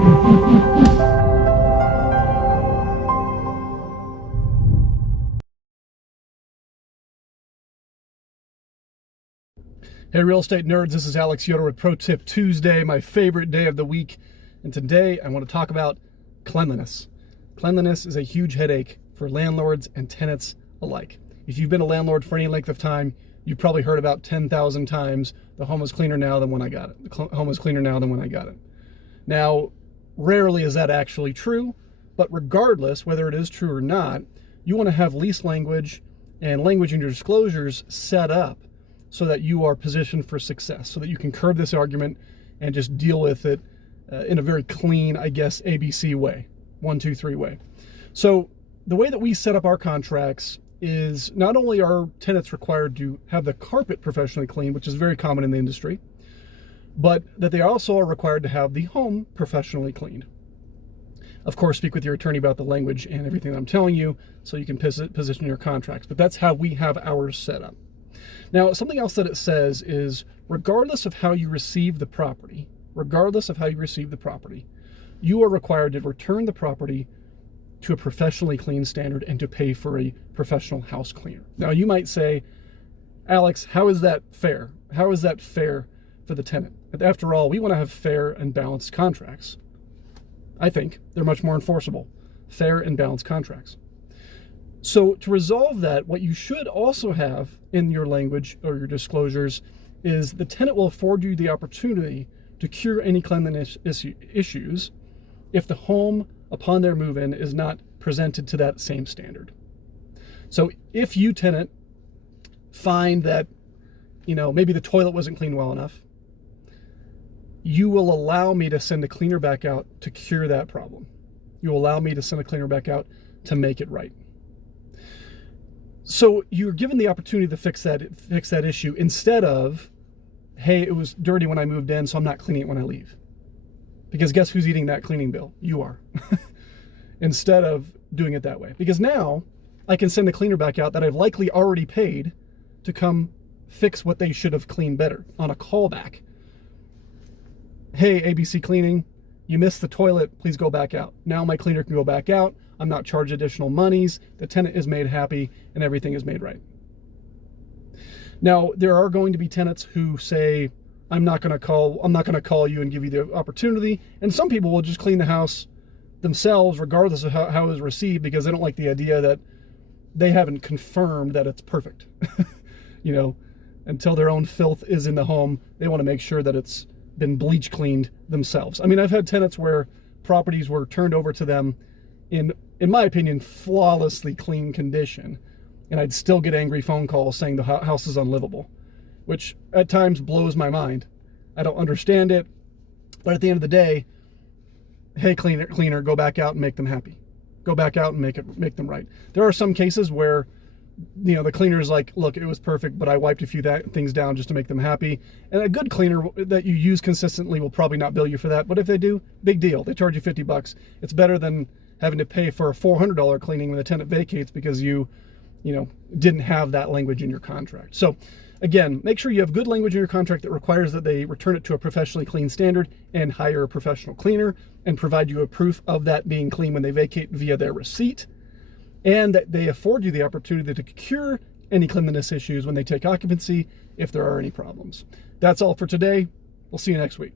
Hey, real estate nerds, this is Alex Yoder with Pro Tip Tuesday, my favorite day of the week. And today I want to talk about cleanliness. Cleanliness is a huge headache for landlords and tenants alike. If you've been a landlord for any length of time, you've probably heard about 10,000 times, the home is cleaner now than when I got it. The home is cleaner now than when I got it. Now, rarely is that actually true, but regardless, whether it is true or not, you want to have lease language and language in your disclosures set up so that you are positioned for success, so that you can curb this argument and just deal with it in a very clean, I guess, ABC way, 1, 2, 3 way. So the way that we set up our contracts is not only are tenants required to have the carpet professionally cleaned, which is very common in the industry, but that they also are required to have the home professionally cleaned. Of course, speak with your attorney about the language and everything that I'm telling you so you can position your contracts, but that's how we have ours set up. Now, something else that it says is, regardless of how you receive the property, you are required to return the property to a professionally clean standard and to pay for a professional house cleaner. Now, you might say, Alex, how is that fair? How is that fair for the tenant? After all, we want to have fair and balanced contracts. I think they're much more enforceable. Fair and balanced contracts. So to resolve that, what you should also have in your language or your disclosures is the tenant will afford you the opportunity to cure any cleanliness issues if the home, upon their move-in, is not presented to that same standard. So if you, tenant, find that, maybe the toilet wasn't cleaned well enough, you will allow me to send a cleaner back out to cure that problem. You will allow me to send a cleaner back out to make it right. So you're given the opportunity to fix that issue instead of, hey, it was dirty when I moved in, so I'm not cleaning it when I leave. Because guess who's eating that cleaning bill? You are. Instead of doing it that way. Because now I can send a cleaner back out that I've likely already paid to come fix what they should have cleaned better on a callback. Hey, ABC Cleaning, you missed the toilet, please go back out. Now my cleaner can go back out. I'm not charged additional monies. The tenant is made happy and everything is made right. Now, there are going to be tenants who say, I'm not going to call you and give you the opportunity. And some people will just clean the house themselves, regardless of how it was received, because they don't like the idea that they haven't confirmed that it's perfect. Until their own filth is in the home, they want to make sure that it's been bleach cleaned themselves. I mean, I've had tenants where properties were turned over to them in my opinion, flawlessly clean condition, and I'd still get angry phone calls saying the house is unlivable, which at times blows my mind. I don't understand it, but at the end of the day, hey, cleaner, go back out and make them happy. Go back out and make them right. There are some cases where, the cleaner is like, look, it was perfect, but I wiped a few things down just to make them happy. And a good cleaner that you use consistently will probably not bill you for that, but if they do, big deal. They charge you $50. It's better than having to pay for a $400 cleaning when the tenant vacates because you didn't have that language in your contract. So again, make sure you have good language in your contract that requires that they return it to a professionally clean standard and hire a professional cleaner and provide you a proof of that being clean when they vacate via their receipt, and that they afford you the opportunity to cure any cleanliness issues when they take occupancy if there are any problems. That's all for today. We'll see you next week.